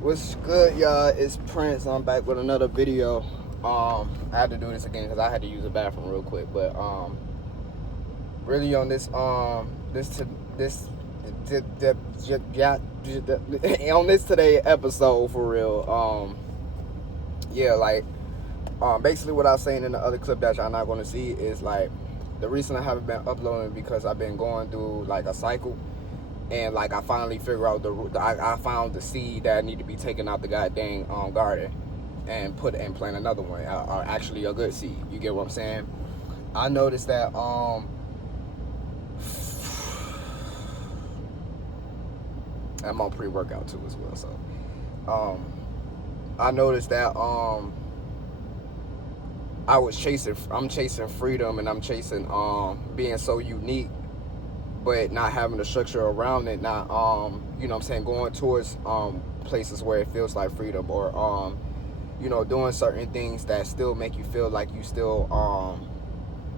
What's good, y'all? It's Prince. I'm back with another video. I had to do this again because I had to use the bathroom real quick. But really on this this to this on this today episode for real. Yeah, like basically what I was saying in the other clip that y'all not gonna see is like the reason I haven't been uploading because I've been going through like a cycle. And like I finally figure out I found the seed that need to be taken out the goddamn garden and plant another one, or actually a good seed. You get what I'm saying? I noticed that I'm on pre-workout too as well. So I noticed that I'm chasing freedom, and I'm chasing being so unique, but not having the structure around it, not you know what I'm saying, going towards places where it feels like freedom, or you know, doing certain things that still make you feel like you still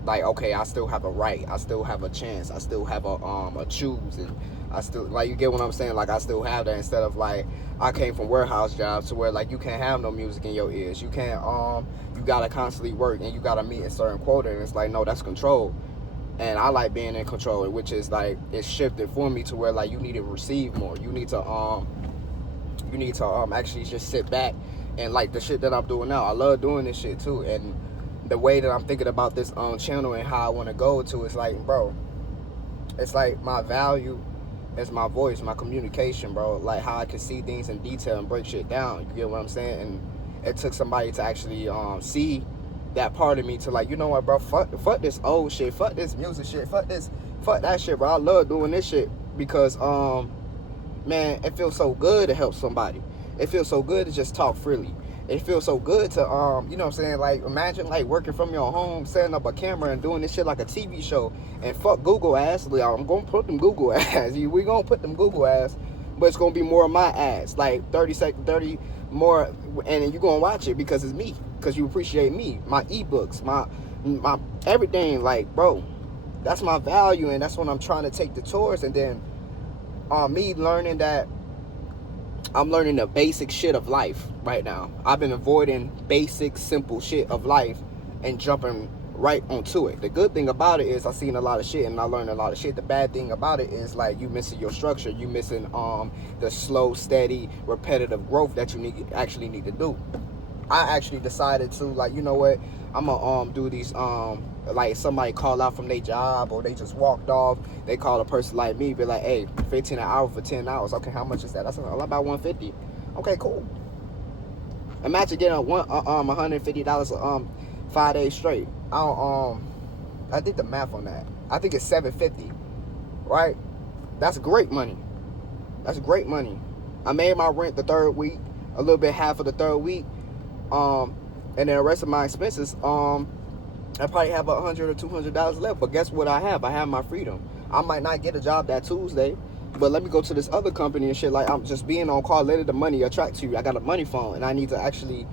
like, okay, I still have a right, I still have a chance, I still have a choose, and I still, like, you get what I'm saying, like I still have that, instead of like I came from warehouse jobs to where like you can't have no music in your ears, you can't you gotta constantly work and you gotta meet a certain quota, and it's like, no, that's control. And I like being in control, which is like, it's shifted for me to where like you need to receive more. You need to actually just sit back and like the shit that I'm doing now. I love doing this shit too. And the way that I'm thinking about this channel and how I want to go to is like, bro, it's like my value is my voice, my communication, bro. Like how I can see things in detail and break shit down. You get what I'm saying? And it took somebody to actually see that part of me to like, you know what, bro, fuck this old shit, fuck this music shit, fuck that shit, bro. I love doing this shit because man, it feels so good to help somebody. It feels so good to just talk freely. It feels so good to you know what I'm saying, like imagine like working from your home, setting up a camera and doing this shit like a TV show. And fuck Google ass. I'm gonna put them Google ass. We gonna put them Google ass, but it's gonna be more of my ass, like 30 more, and you're gonna watch it because it's me, because you appreciate me, my ebooks, my everything. Like, bro, that's my value, and that's what I'm trying to take the tours. And then me learning that I'm learning the basic shit of life right now. I've been avoiding basic, simple shit of life and jumping right onto it. The good thing about it is I seen a lot of shit and I learned a lot of shit. The bad thing about it is like you missing your structure. You missing the slow, steady, repetitive growth that you actually need to do. I actually decided to, like, you know what, I'm gonna do these like somebody call out from their job or they just walked off, they call a person like me, be like, hey, 15 an hour for 10 hours. Okay, how much is that? That's about 150. Okay, cool. Imagine getting $150 5 days straight. I did the math on that. I think it's $750, right? That's great money. That's great money. I made my rent the third week, a little bit half of the third week. And then the rest of my expenses, I probably have $100 or $200 left. But guess what I have? I have my freedom. I might not get a job that Tuesday, but let me go to this other company and shit. Like, I'm just being on call. Let the money attract you. I got a money phone, and I need to actually,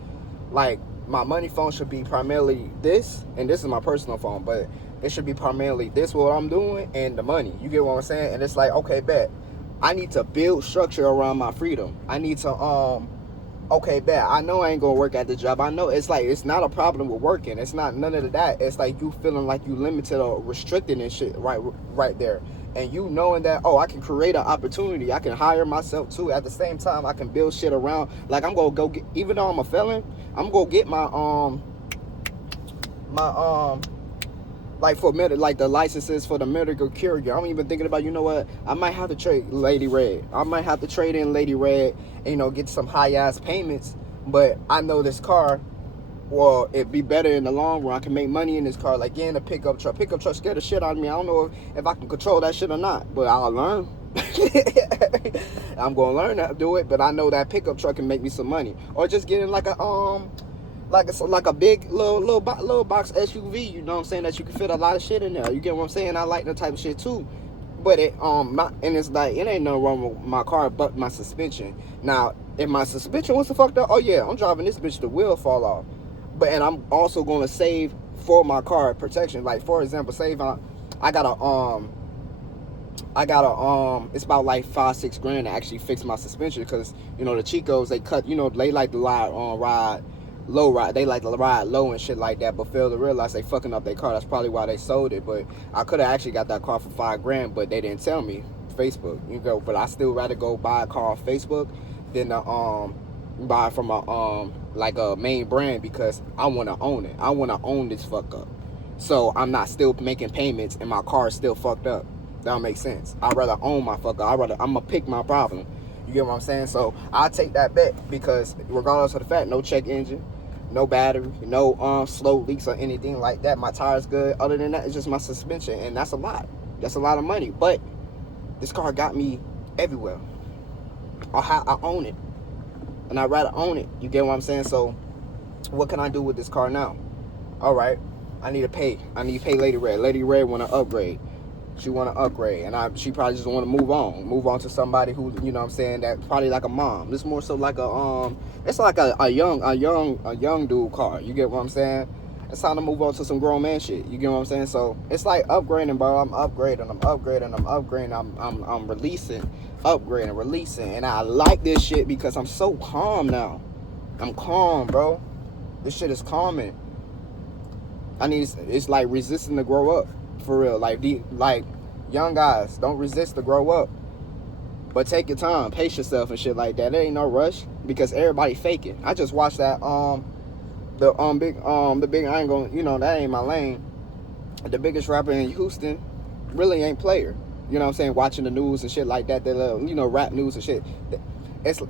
like, my money phone should be primarily this, and this is my personal phone, but it should be primarily this, what I'm doing, and the money. You get what I'm saying? And it's like, okay, bet. I need to build structure around my freedom. I need to, okay, bet. I know I ain't gonna work at the job. I know it's like, it's not a problem with working. It's not none of that. It's like you feeling like you limited or restricted and shit right there. And you knowing that, oh, I can create an opportunity. I can hire myself too. At the same time, I can build shit around. Like, I'm gonna go get, even though I'm a felon, I'm gonna get my like for like the licenses for the medical carrier. I'm even thinking about, you know what, I might have to trade Lady Red. I might have to trade in Lady Red and, you know, get some high ass payments. But I know this car, well, it'd be better in the long run. I can make money in this car. Like getting a pickup truck. Pickup truck scared the shit out of me. I don't know if I can control that shit or not, but I'll learn. I'm gonna learn how to do it. But I know that pickup truck can make me some money. Or just getting like a like a big little box SUV, you know what I'm saying, that you can fit a lot of shit in there. You get what I'm saying? I like that type of shit too. But it and it's like, it ain't nothing wrong with my car but my suspension. Now, if my suspension was to fucked up, oh yeah, I'm driving this bitch, the wheel fall off. But, and I'm also gonna save for my car protection. Like, for example, save I got a I got a it's about like 5-6 grand to actually fix my suspension, because you know the Chicos, they cut, you know, they like to ride low ride, they like to ride low and shit like that, but fail to realize they fucking up their car. That's probably why they sold it. But I could have actually got that car for 5 grand, but they didn't tell me. Facebook, you go, but I still rather go buy a car off Facebook than to buy from a like a main brand, because I want to own it. I want to own this fuck up, so I'm not still making payments and my car is still fucked up. That don't make sense. I'd rather own my fucker. I'm gonna pick my problem. You get what I'm saying? So I take that bet, because regardless of the fact, no check engine, no battery, no slow leaks or anything like that. My tire's good. Other than that, it's just my suspension, and that's a lot. That's a lot of money. But this car got me everywhere. I own it, and I'd rather own it. You get what I'm saying? So what can I do with this car now? All right, I need to pay. I need to pay Lady Red. Lady Red want to upgrade. She want to upgrade, and she probably just want to move on to somebody who, you know what I'm saying, that probably like a mom. This more so like it's like a young dude car. You get what I'm saying? It's time to move on to some grown man shit. You get what I'm saying? So it's like upgrading, bro. I'm upgrading. I'm releasing, upgrading, releasing, and I like this shit because I'm so calm now. I'm calm, bro. This shit is calming. It's like resisting to grow up. For real, like young guys, don't resist to grow up, but take your time, pace yourself and shit like that. There ain't no rush, because everybody faking. I just watched that the big, I ain't gonna, you know, that ain't my lane. The biggest rapper in Houston really ain't player. You know what I'm saying? Watching the news and shit like that, you know, rap news and shit.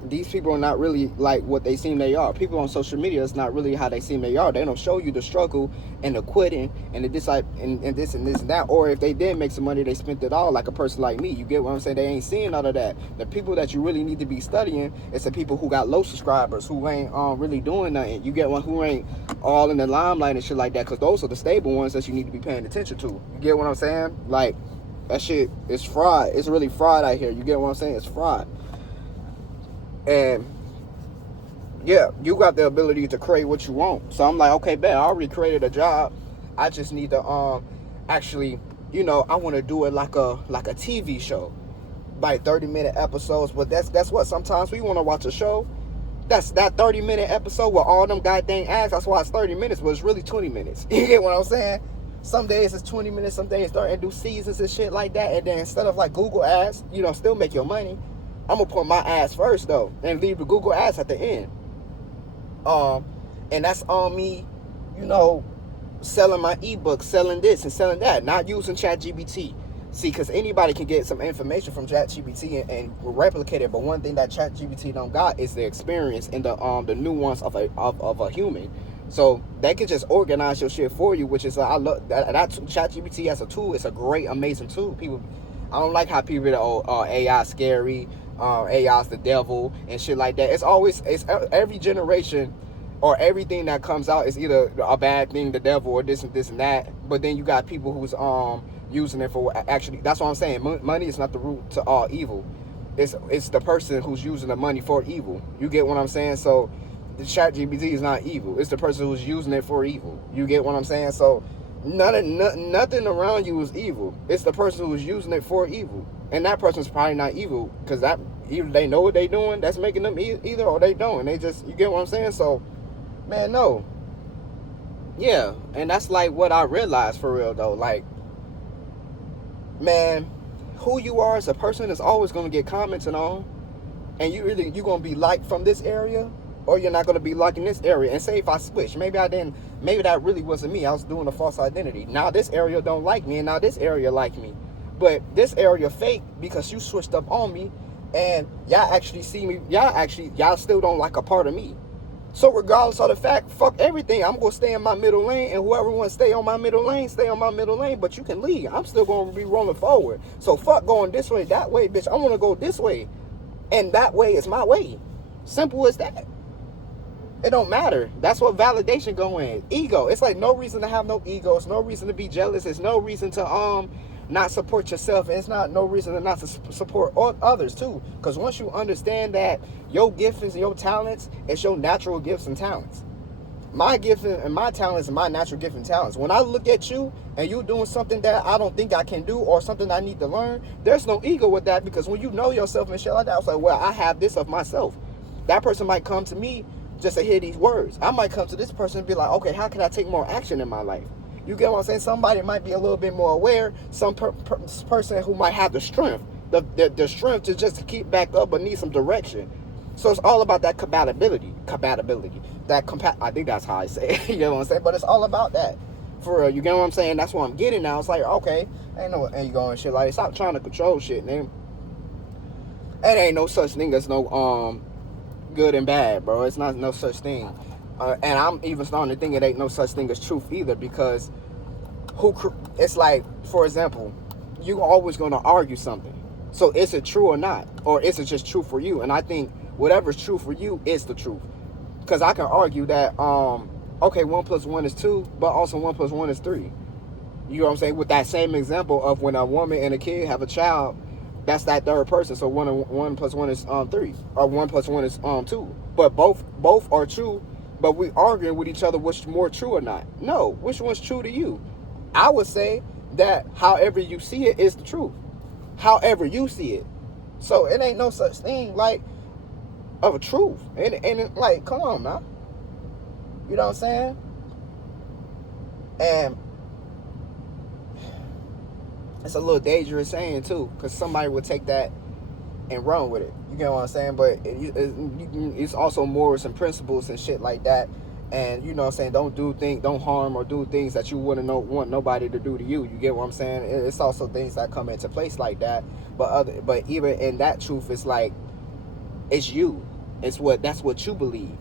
These people are not really like what they seem they are. People on social media is not really how they seem they are. They don't show you the struggle and the quitting and the and this and that. Or if they did make some money, they spent it all, like a person like me. You get what I'm saying? They ain't seeing none of that. The people that you really need to be studying is the people who got low subscribers, who ain't really doing nothing. You get one who ain't all in the limelight and shit like that, because those are the stable ones that you need to be paying attention to. You get what I'm saying? Like, that shit is fraud. It's really fraud out here. You get what I'm saying? It's fraud. And yeah, you got the ability to create what you want. So I'm like, okay, bet, I already created a job. I just need to actually, you know, I want to do it like a TV show, like 30-minute episodes. But that's what sometimes we want to watch a show. That's that 30-minute episode with all them goddamn ads. That's why it's 30 minutes, but it's really 20 minutes. You get what I'm saying? Some days it's 20 minutes, some days start and do seasons and shit like that. And then instead of like Google ads, you know, still make your money, I'm gonna put my ads first though, and leave the Google ads at the end. And that's on me, you know, selling my ebook, selling this and selling that, not using ChatGPT. See, because anybody can get some information from ChatGPT and replicate it, but one thing that ChatGPT don't got is the experience and the nuance of a human. So they can just organize your shit for you, which is I love that ChatGPT as a tool. It's a great, amazing tool. People, I don't like how people AI scary. AI's the devil and shit like that. It's every generation or everything that comes out is either a bad thing, the devil, or this and that. But then you got people who's using it for actually. That's what I'm saying. Money is not the root to all evil. It's the person who's using the money for evil. You get what I'm saying? So the ChatGPT is not evil. It's the person who's using it for evil. You get what I'm saying? So nothing around you is evil. It's the person who's using it for evil. And that person's probably not evil, because that either they know what they doing, that's making them either, or they don't. They just, you get what I'm saying? So, man, no. Yeah, and that's like what I realized for real though. Like, man, who you are as a person is always gonna get commented on, and you're gonna be liked from this area, or you're not gonna be liked in this area. And say if I switch, maybe that really wasn't me. I was doing a false identity. Now this area don't like me, and now this area like me. But this area fake because you switched up on me, and y'all actually see me. Y'all still don't like a part of me. So regardless of the fact, fuck everything. I'm gonna stay in my middle lane, and whoever wants to stay on my middle lane, stay on my middle lane. But you can leave. I'm still gonna be rolling forward. So fuck going this way, that way, bitch. I wanna go this way, and that way is my way. Simple as that. It don't matter. That's what validation go in. Ego. It's like no reason to have no ego. It's no reason to be jealous. It's no reason to not support yourself. And it's no reason to not to support others too. Because once you understand that your gifts and your talents, it's your natural gifts and talents. My gift and my talents and my natural gift and talents. When I look at you and you doing something that I don't think I can do or something I need to learn, there's no ego with that, because when you know yourself and shit like that, I was like, well, I have this of myself. That person might come to me just to hear these words. I might come to this person and be like, okay, how can I take more action in my life? You get what I'm saying? Somebody might be a little bit more aware. Some person who might have the strength, the strength to just keep back up but need some direction. So it's all about that compatibility. I think that's how I say it. You know what I'm saying? But it's all about that. For real, you get what I'm saying? That's what I'm getting now. It's like, okay, ain't no, and you going shit like, stop trying to control shit, man. It ain't no such thing as no good and bad, bro. It's not no such thing. And I'm even starting to think it ain't no such thing as truth either, because it's like, for example, you always going to argue something. So is it true or not? Or is it just true for you? And I think whatever's true for you is the truth. Because I can argue that, okay, 1 + 1 is 2, but also 1 + 1 is 3. You know what I'm saying? With that same example of when a woman and a kid have a child, that's that third person. So 1 + 1 is 3, or 1 + 1 is 2. But both are true. But we arguing with each other which more true or not. No, which one's true to you? I would say that however you see it is the truth. However you see it. So it ain't no such thing like of a truth. And like, come on now. You know what I'm saying? And it's a little dangerous saying too, because somebody would take that and run with it. You get what I'm saying? But it's also morals and principles and shit like that. And you know what I'm saying, don't harm or do things that you wouldn't want nobody to do to you. You get what I'm saying? It's also things that come into place like that. But even in that truth, it's like, it's you. That's what you believe.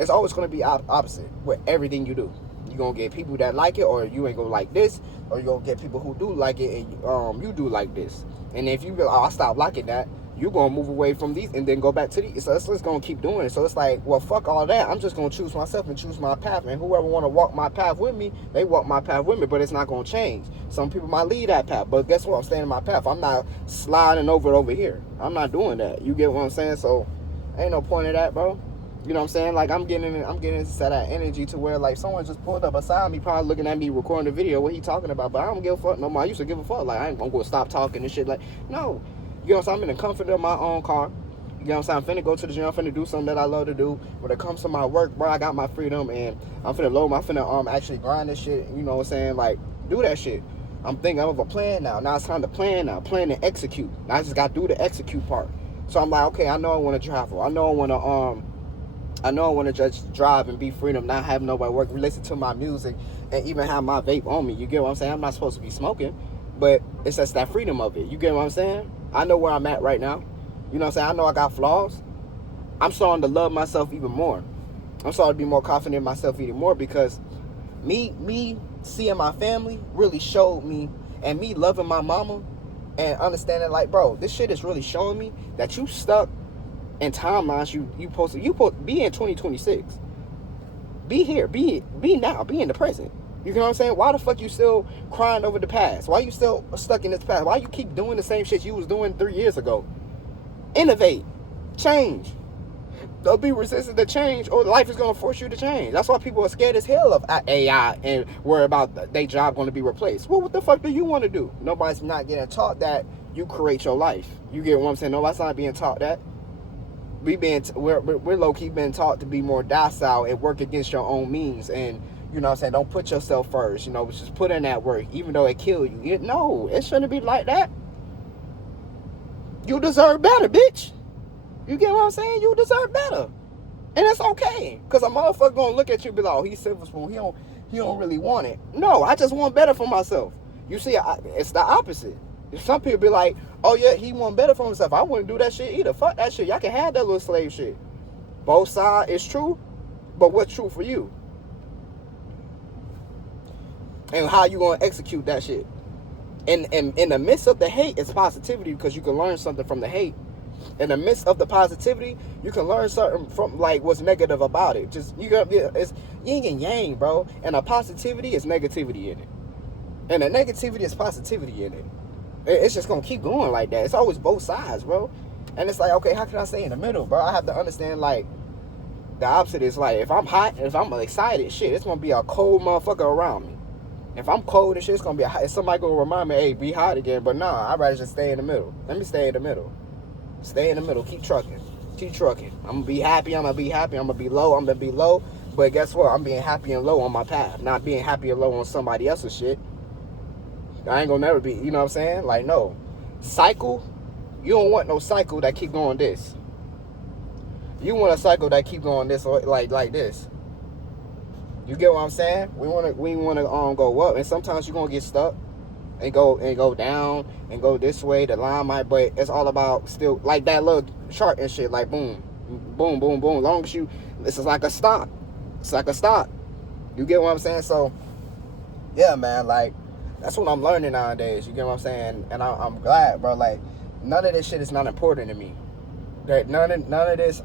It's always going to be opposite with everything you do. You're going to get people that like it, or you ain't going to like this, or you're going to get people who do like it, and you do like this. And if you be like, oh, I stop liking that, you're going to move away from these and then go back to these. So it's just going to keep doing it. So it's like, well, fuck all that. I'm just going to choose myself and choose my path. And whoever want to walk my path with me, they walk my path with me, but it's not going to change. Some people might lead that path, but guess what? I'm staying in my path. I'm not sliding over here. I'm not doing that. You get what I'm saying? So ain't no point in that, bro. You know what I'm saying? Like, I'm getting into that energy to where, like, someone just pulled up beside me, probably looking at me recording the video, what he talking about, but I don't give a fuck no more. I used to give a fuck. Like, I'm going to stop talking and shit. Like, no. You know what I'm saying? I'm in the comfort of my own car. You know what I'm saying? I'm finna go to the gym. I'm finna do something that I love to do. When it comes to my work, bro, I got my freedom, and I'm finna actually grind this shit. You know what I'm saying? Like, do that shit. I'm thinking of a plan now. Now it's time to plan now. Plan and execute. Now I just got to do the execute part. So I'm like, okay, I know I want to travel. I know I want to just drive and be freedom, not have nobody work, listen to my music, and even have my vape on me. You get what I'm saying? I'm not supposed to be smoking, but it's just that freedom of it. You get what I'm saying? I know where I'm at right now. You know what I'm saying? I know I got flaws. I'm starting to love myself even more. I'm starting to be more confident in myself even more, because me seeing my family really showed me, and me loving my mama and understanding, like, bro, this shit is really showing me that you stuck in timelines. You supposed to be in 2026. Be here. Be now. Be in the present. You know what I'm saying? Why the fuck you still crying over the past? Why you still stuck in this past? Why you keep doing the same shit you was doing 3 years ago? Innovate. Change. Don't be resistant to change, or life is going to force you to change. That's why people are scared as hell of AI and worry about their job going to be replaced. Well, what the fuck do you want to do? Nobody's not getting taught that you create your life. You get what I'm saying? Nobody's not being taught that. We're low-key being taught to be more docile and work against your own means. And you know what I'm saying, don't put yourself first. You know, just put in that work, even though it kill you. No, it shouldn't be like that. You deserve better, bitch. You get what I'm saying? You deserve better. And it's okay. Because a motherfucker gonna look at you and be like, oh, he's silver spoon. He don't really want it. No, I just want better for myself. You see, it's the opposite. Some people be like, oh yeah, he want better for himself. I wouldn't do that shit either. Fuck that shit. Y'all can have that little slave shit. Both sides is true, but what's true for you? And how you gonna execute that shit? And in the midst of the hate, it's positivity, because you can learn something from the hate. In the midst of the positivity, you can learn something from, like, what's negative about it. Just it's yin and yang, bro. And the positivity is negativity in it, and the negativity is positivity in it. It's just gonna keep going like that. It's always both sides, bro. And it's like, okay, how can I stay in the middle, bro? I have to understand, like, The opposite is like, if I'm hot, if I'm excited, shit, it's gonna be a cold motherfucker around me. If I'm cold and shit, it's gonna be somebody gonna remind me, hey, be hot again. But nah, I'd rather just stay in the middle. Let me stay in the middle. Stay in the middle. Keep trucking. Keep trucking. I'm gonna be happy. I'm gonna be happy. I'm gonna be low. I'm gonna be low. But guess what? I'm being happy and low on my path, not being happy and low on somebody else's shit. I ain't gonna never be. You know what I'm saying? Like, no cycle. You don't want no cycle that keep going this. You want a cycle that keep going this, or like this. You get what I'm saying? We wanna go up, and sometimes you're gonna get stuck and go down and go this way. The line might, but it's all about still like that little chart and shit. Like boom, boom, boom, boom. Long as this is like a stop. It's like a stop. You get what I'm saying? So yeah, man. Like that's what I'm learning nowadays. You get what I'm saying? And I'm glad, bro. Like none of this shit is not important to me. None of this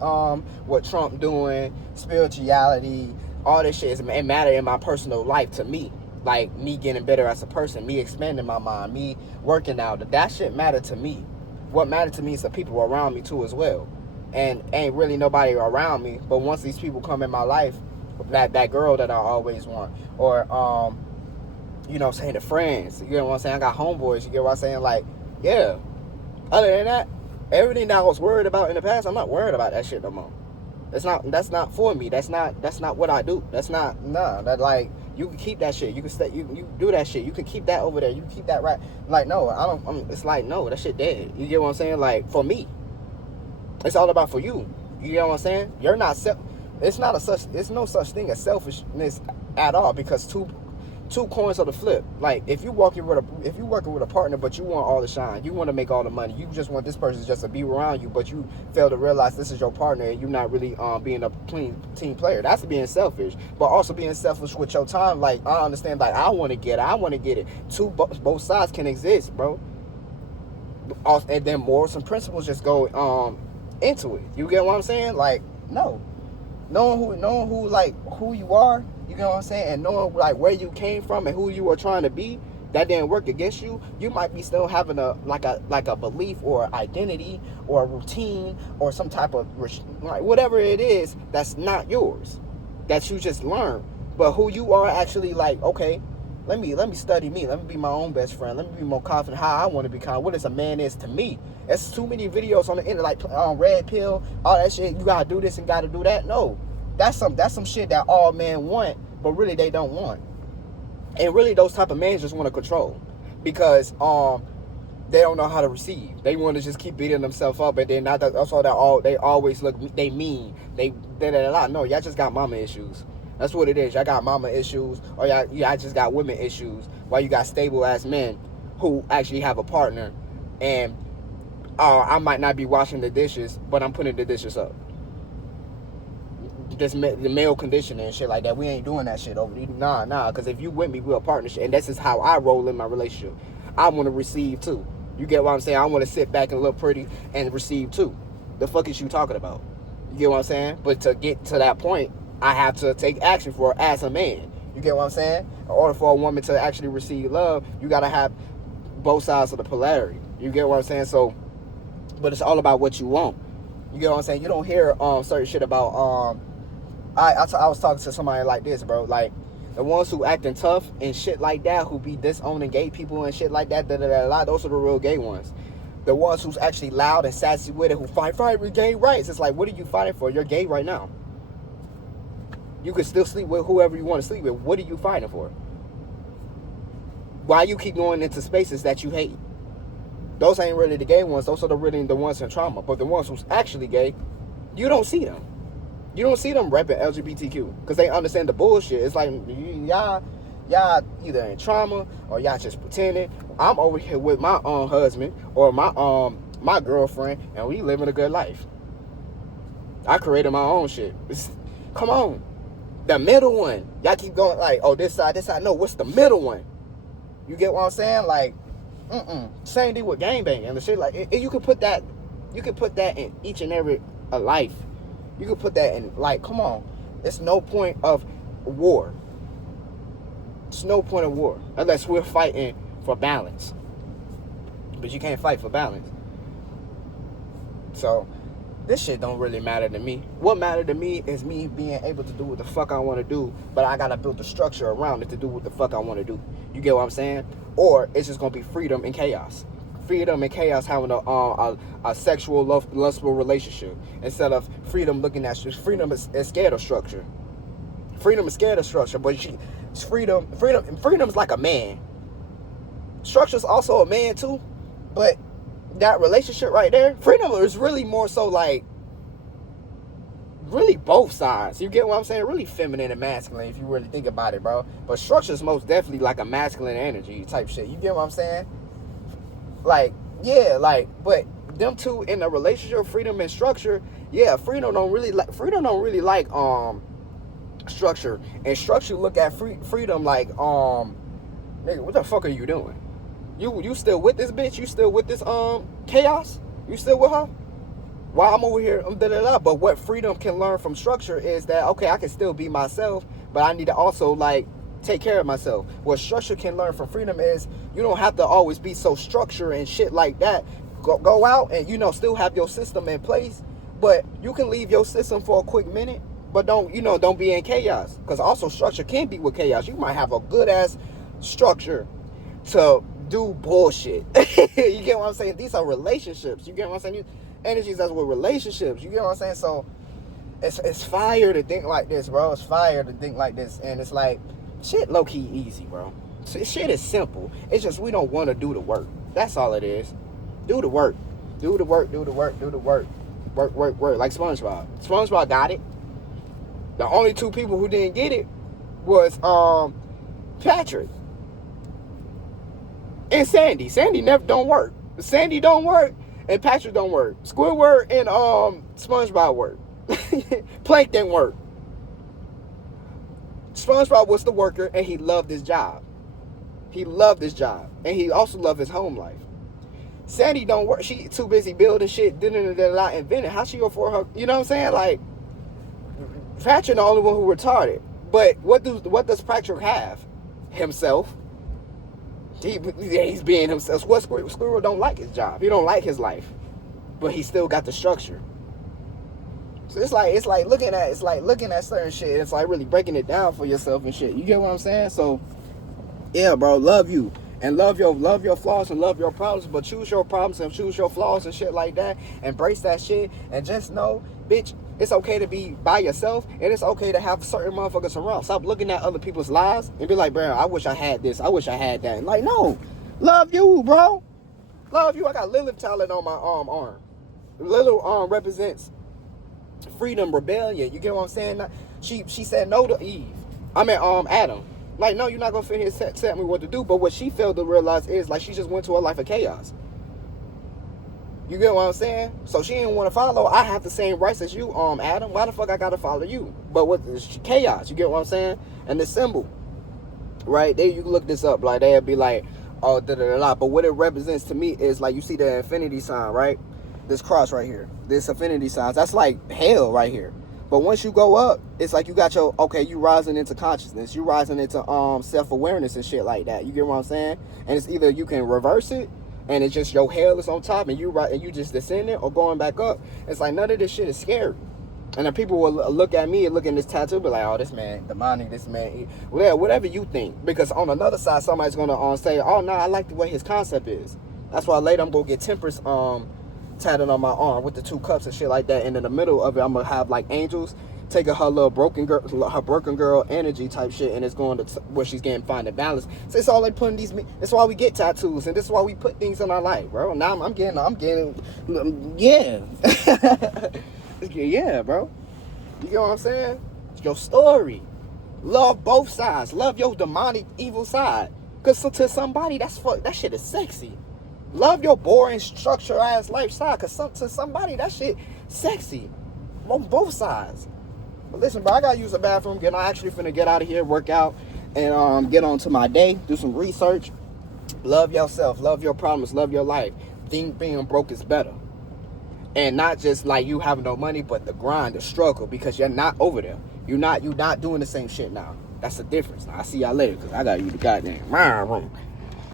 what Trump doing, spirituality, all this shit it matter in my personal life to me. Like me getting better as a person, me expanding my mind, me working out. That shit matter to me. What mattered to me is the people around me too as well. And ain't really nobody around me. But once these people come in my life, that girl that I always want, or you know what I'm saying, the friends, you get what I'm saying? I got homeboys, you get what I'm saying? Like, yeah. Other than that, everything that I was worried about in the past, I'm not worried about that shit no more. That's not for me. That's not what I do. That like you can keep that shit. You can stay you do that shit. You can keep that over there. You can keep that right. Like no, I don't it's like no, that shit dead. You get what I'm saying? Like for me. It's all about for you. You get what I'm saying? You're not it's no such thing as selfishness at all, because two coins of the flip. Like if you working with a partner, but you want all the shine, you want to make all the money, you just want this person just to be around you, but you fail to realize this is your partner and you're not really being a clean team player. That's being selfish, but also being selfish with your time. Like I understand, like I want to get it. Both sides can exist, bro. And then morals and principles just go into it. You get what I'm saying? Like no. Knowing who like who you are, you know what I'm saying, and knowing like where you came from and who you were trying to be, that didn't work against you. You might be still having a belief or identity or a routine or some type of like whatever it is that's not yours, that you just learned. But who you are actually, like, okay, let me study me. Let me be my own best friend. Let me be more confident how I want to be confident. What is a man is to me. There's too many videos on the internet, like red pill, all that shit. You gotta do this and gotta do that. No, that's some shit that all men want, but really they don't want. And really, those type of men just want to control, because they don't know how to receive. They want to just keep beating themselves up, and then that's all they always look. They mean. They no. Y'all just got mama issues. That's what it is. Y'all got mama issues, or y'all just got women issues. While you got stable ass men who actually have a partner, and I might not be washing the dishes, but I'm putting the dishes up. The male conditioning and shit like that. We ain't doing that shit over there. Nah. Because if you with me, we're a partnership, and this is how I roll in my relationship. I want to receive too. You get what I'm saying? I want to sit back and look pretty and receive too. The fuck is you talking about? You get what I'm saying? But to get to that point, I have to take action for it as a man. You get what I'm saying? In order for a woman to actually receive love, you gotta have both sides of the polarity. You get what I'm saying? So, but it's all about what you want. You get what I'm saying? You don't hear certain shit about I was talking to somebody like this, bro. Like the ones who acting tough and shit like that, who be disowning gay people and shit like that, those are the real gay ones. The ones who's actually loud and sassy with it, who fight for gay rights. It's like, what are you fighting for? You're gay right now. You can still sleep with whoever you want to sleep with. What are you fighting for? Why you keep going into spaces that you hate? Those ain't really the gay ones. Those are really the ones in trauma. But the ones who's actually gay, you don't see them. You don't see them repping LGBTQ because they understand the bullshit. It's like y'all either in trauma or y'all just pretending. I'm over here with my husband or my girlfriend, and we living a good life. I created my own shit. Come on, the middle one. Y'all keep going like, oh, this side. No, what's the middle one? You get what I'm saying? Like, same thing with gangbang and the shit. Like, you could put that in each and every life. You can put that in, like, come on. There's no point of war. There's no point of war unless we're fighting for balance. But you can't fight for balance. So, this shit don't really matter to me. What matter to me is me being able to do what the fuck I want to do, but I gotta build the structure around it to do what the fuck I want to do. You get what I'm saying? Or it's just gonna be freedom and chaos. Freedom and chaos having a sexual, lustful relationship instead of freedom looking at freedom is scared of structure. Freedom is scared of structure, but freedom's like a man. Structure's also a man too, but that relationship right there, freedom is really more so like really both sides. You get what I'm saying? Really feminine and masculine if you really think about it, bro. But structure is most definitely like a masculine energy type shit. You get what I'm saying? Like, yeah, like, but them two in a relationship, freedom and structure, yeah, freedom don't really like structure. And structure look at freedom like, nigga, what the fuck are you doing? You still with this bitch? You still with this chaos? You still with her? While I'm over here, But what freedom can learn from structure is that, okay, I can still be myself, but I need to also like take care of myself. What structure can learn from freedom is you don't have to always be so structured and shit like that. Go out and, you know, still have your system in place, but you can leave your system for a quick minute, but don't be in chaos. Because also structure can be with chaos. You might have a good ass structure to do bullshit. You get what I'm saying? These are relationships. You get what I'm saying? Energies that's with relationships. You get what I'm saying? So it's fire to think like this, bro. It's fire to think like this. And it's like, shit low-key easy, bro. Shit is simple. It's just we don't want to do the work. That's all it is. Do the work. Do the work, do the work, do the work. Work. Like SpongeBob. SpongeBob got it. The only two people who didn't get it was Patrick and Sandy. Sandy never don't work. Sandy don't work and Patrick don't work. Squidward and SpongeBob work. Plankton work. SpongeBob was the worker and he loved his job. He loved his job. And he also loved his home life. Sandy don't work. She too busy building shit, inventing. How she go for her? You know what I'm saying? Like, Patrick the only one who retarded. But what does Patrick have? Himself. He's being himself. What Squirrel don't like his job. He don't like his life. But he still got the structure. So it's like looking at certain shit. It's like really breaking it down for yourself and shit. You get what I'm saying? So yeah, bro, love you. And love your flaws and love your problems, but choose your problems and choose your flaws and shit like that. Embrace that shit and just know, bitch, it's okay to be by yourself and it's okay to have certain motherfuckers around. Stop looking at other people's lives and be like, bro, I wish I had this. I wish I had that. And like, no, love you, bro. Love you. I got Lilith talent on my arm. Lilith represents freedom, rebellion. You get what I'm saying? She said no to Eve. I mean, Adam. Like, no, you're not gonna fit here tell me what to do. But what she failed to realize is, like, she just went to a life of chaos. You get what I'm saying? So she didn't want to follow. I have the same rights as you, Adam. Why the fuck I gotta follow you? But what chaos? You get what I'm saying? And the symbol, right there, you can look this up. Like, they'll be like, oh, But what it represents to me is, like, you see the infinity sign, right? This cross right here, this infinity sign. That's like hell right here. But once you go up, it's like you got you rising into consciousness. You rising into self-awareness and shit like that. You get what I'm saying? And it's either you can reverse it and it's just your hell is on top and you just descending or going back up. It's like none of this shit is scary. And then people will look at me and look at this tattoo, be like, oh, this man demonic, this man, whatever you think. Because on another side, somebody's gonna say, oh no, I like the way his concept is. That's why later I'm gonna get Temperance tatted on my arm with the 2 cups and shit like that, and in the middle of it I'm gonna have like angels taking her little broken girl energy type shit, and it's going to where she's getting finding balance. So it's all like putting these. That's why we get tattoos, and this is why we put things in our life, bro. Now I'm getting, yeah, yeah, bro. You get what I'm saying? It's your story. Love both sides. Love your demonic evil side, cause to somebody that shit is sexy. Love your boring structure ass lifestyle, cause to somebody that shit sexy on both sides. But listen, bro, I gotta use the bathroom. I'm actually finna get out of here, work out, and get on to my day, do some research. Love yourself, love your problems, love your life. Think being broke is better. And not just like you having no money, but the grind, the struggle, because you're not over there. You're not doing the same shit now. That's the difference. Now, I see y'all later, cause I gotta use the goddamn room.